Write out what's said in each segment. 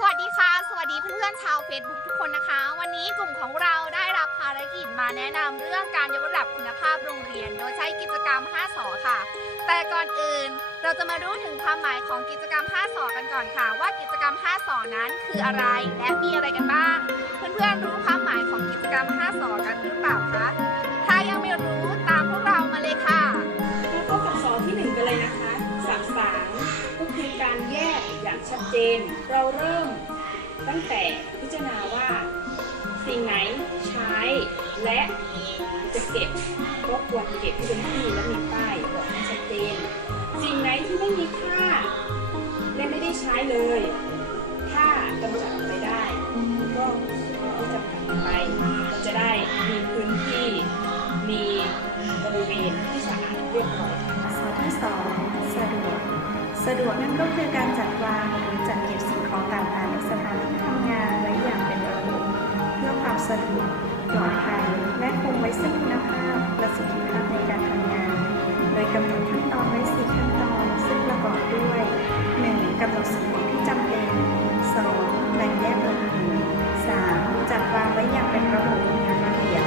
สวัสดีค่ะ สวัสดีเพื่อนๆชาว Facebook ทุกคนนะคะ วันนี้กลุ่มของเราได้รับภารกิจมาแนะนำเรื่องการยกระดับคุณภาพโรงเรียน โดยใช้กิจกรรม 5สอค่ะ แต่ก่อนอื่นเราจะมารู้ถึงความหมายของกิจกรรม 5สอกันก่อนค่ะ ว่ากิจกรรม 5สอนั้นคืออะไรและมีอะไรกันบ้าง เพื่อนๆรู้ความหมายของกิจกรรม 5สอกันหรือเปล่าคะถ้ายังไม่รู้ ชัดเจน เราเริ่มตั้งแต่พิจารณาว่า สิ่งไหนใช้และจะเก็บก็ควรเก็บที่เป็นที่และมีป้าย สะดวกนั่นก็คือการจัดวางหรือจัดเก็บสิ่งของต่างๆในสถานที่ทำงานไว้อย่างเป็นระบบเพื่อความสะดวกปลอดภัยและคงไว้ซึ่งคุณภาพประสิทธิภาพในการทำงาน โดยกำหนดขั้นตอนไว้4ขั้นตอนซึ่งประกอบด้วย 1. กำหนดสิ่งของที่จำเป็น 2. แบ่งแยกโดยหมู่ 3. จัดวางไว้อย่างเป็นระบบมีระเบียบ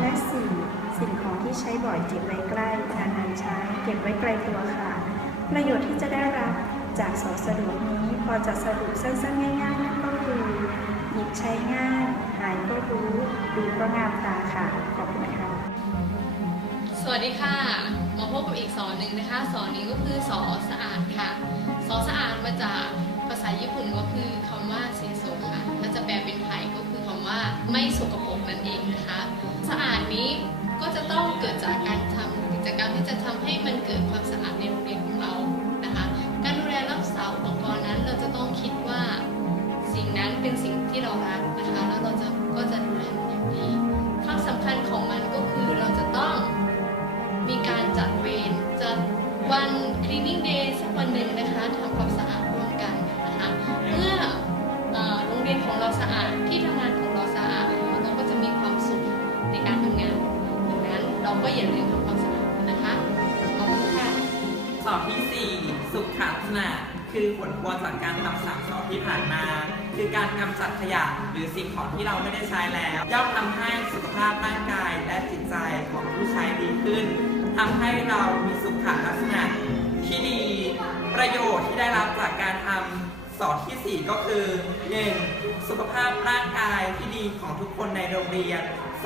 และ 4. สิ่งของที่ใช้บ่อยเก็บไว้ใกล้นานๆใช้ เก็บไว้ไกลตัวค่ะ ประโยชน์ที่จะได้รับจากสอสะดวกนี้พอจะสรุปสั้นๆง่ายๆนั่นก็คือหยิบใช้ง่ายหายก็รู้ ดูก็งามตาค่ะ ขอบคุณค่ะ สวัสดีค่ะมาพบกับอีกสอนหนึ่งนะคะ สอนนี้ก็คือสอสะอาดค่ะ สอสะอาดมาจากภาษาญี่ปุ่นก็คือคำว่าเซโซค่ะถ้าจะแปลเป็นไทยก็คือคำว่าไม่สกปรกนั่นเองนะคะ สะอาดนี้ก็จะต้องเกิดจากการทำกิจกรรมที่จะทำให้มันเกิดความสะอาดใน สะอาดที่ทำงานของเราสะอาดแล้วเราก็จะมีความสุขในการทำงานดังนั้นเราก็อย่าลืมทำความสะอาดนะคะขอบคุณค่ะสอบที่ 4 สุขลักษณะคือผลพวงจากการทำสามสอบที่ผ่านมา คือการกำจัดขยะหรือสิ่งของที่เราไม่ได้ใช้แล้วย่อมทำให้สุขภาพร่างกายและจิตใจของผู้ใช้ดีขึ้นทำให้เรามีสุขลักษณะที่ดี ประโยชน์ที่ได้รับจากการทำ สอบทีสี่ 4 ก็คือ 1. สุขภาพร่างกายที่ดีของทุกคนในโรงเรียน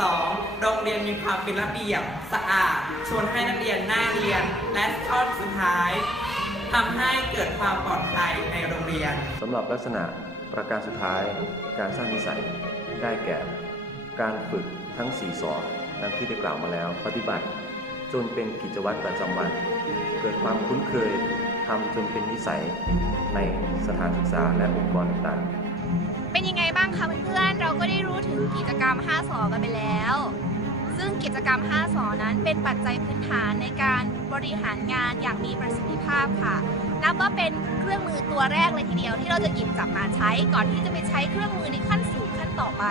2. โรงเรียนมีความเป็นระเบียบสะอาด ชวนให้นักเรียนหน่าเรียน และข้อสุดท้ายทำให้เกิดความปลอดภัยในโรงเรียน สำหรับลักษณะประการสุดท้าย การสร้างนิสัยได้แก่ การฝึกทั้ง 4 สอนดังที่ได้กล่าวมาแล้ว ปฏิบัติ จนเป็นกิจวัตรประจำวัน เกิดความคุ้นเคย ทำจนเป็นนิสัยในสถานศึกษาและองค์กรต่างๆ เป็นยังไงบ้างคะเพื่อนๆ เราก็ได้รู้ถึงกิจกรรม 5สอกันไปแล้ว ซึ่งกิจกรรม 5สอนั้นเป็นปัจจัยพื้นฐานในการบริหารงานอย่างมีประสิทธิภาพค่ะ นับว่าเป็นเครื่องมือตัวแรกเลยทีเดียวที่เราจะหยิบจับมาใช้ก่อนที่จะไปใช้เครื่องมือในขั้นสูงขั้น ต่อไป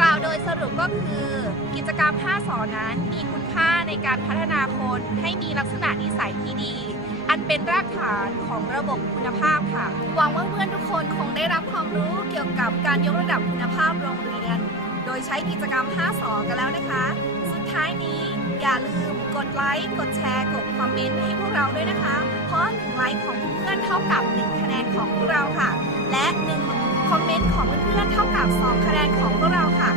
กล่าวโดยสรุปก็คือ กิจกรรม 5สอนั้นมีคุณค่าในการพัฒนาคนให้มีลักษณะนิสัยที่ดี อันเป็นรากฐานของระบบคุณภาพค่ะ หวังว่าเพื่อนทุกคนคงได้รับความรู้เกี่ยวกับการยกระดับคุณภาพโรงเรียน โดยใช้กิจกรรม 5สอกันแล้วนะคะ สุดท้ายนี้อย่าลืมกดไลค์ กดแชร์ กดคอมเมนต์ให้พวกเราด้วยนะคะ เพราะ1ไลค์ของเพื่อนเท่ากับ 1 คะแนนของพวกเราค่ะ และ1 คอมเมนต์ของเพื่อนๆเท่ากับ 2 คะแนนของพวกเราค่ะ